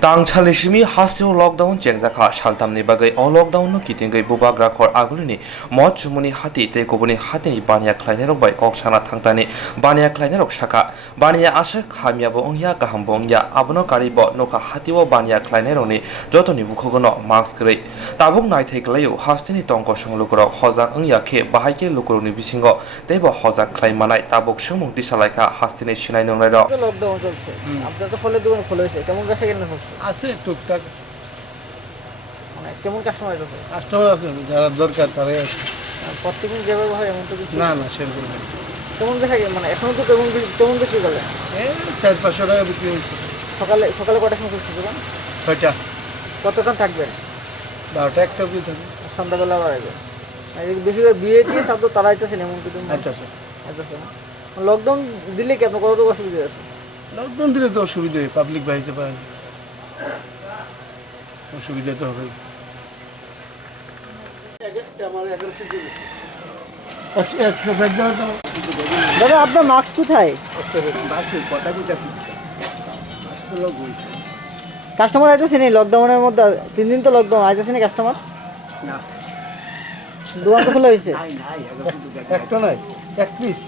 Tangchalishimi hastio lockdown jengzakha shaltamni bagai o lockdown no kitingai bubagra khor agulini mochumuni hati te kobuni hatini bania khlainerok bai kokchana thangtani bania khlainerok shaka bania asha khamiabo ongya kaham bongya abono karibo noka hatiwo bania khlaineroni jotoni bukhogono mask rei tabuk naithai klayo hastini tongko songlukro hojak ongya khe bahaike lukuroni bisingo tebo hojak khlaimanai tabuk sumung disalaika hastini sinai nongnai ro lockdown চলছে আপনাদের ফলের দোকান খোলা হয়েছে কেমন বেচা কেনা হচ্ছে আছে টুকটাক মানে কেমন কাস্টমার আছে কাস্টমার আছে যারা দরকার তারাই আছে প্রত্যেকদিন যেভাবে হয় এমন তো কিছু না না সেরকম না কেমন বেচা মানে এখন তো কেমন বিক্রি করলেন এই 400-500 টাকা বিক্রি হয়েছে সকালে কটার সময় খুলছে দোকান 6টা কতক্ষণ থাকবেন 12টা একটা অবধি থাকে সন্ধ্যাবেলা আবার আসবেন বেশিরভাগ বিয়ে দিয়ে সব তো তারা আইতেছেন এমন কিছু আচ্ছা স্যার লকডাউন দিলে কি আপনার কত অসুবিধা আছে লকডাউন দিলে তো অসুবিধা হয় পাবলিক বাড়িতে পারে অসুবিধা তো হবে দাদা আপনার মাস্ক কোথায় কাস্টমার আইতেছে নি লকডাউনের মধ্যে 3 দিন তো লকডাউন আইতেছে নি কাস্টমার না দোকান তো খোলা হয়েছে একটা নাই এক পিস